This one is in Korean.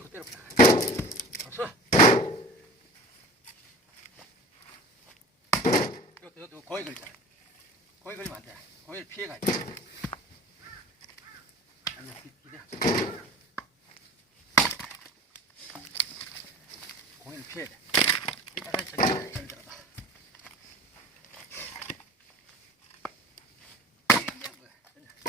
믿고 때려보자. 알았어. 이것도 공이 걸리잖아. 공이 걸리면 안 돼. 공을 피해가야 돼. 아니야, 이래. 공을 피해야 돼. 일단 다시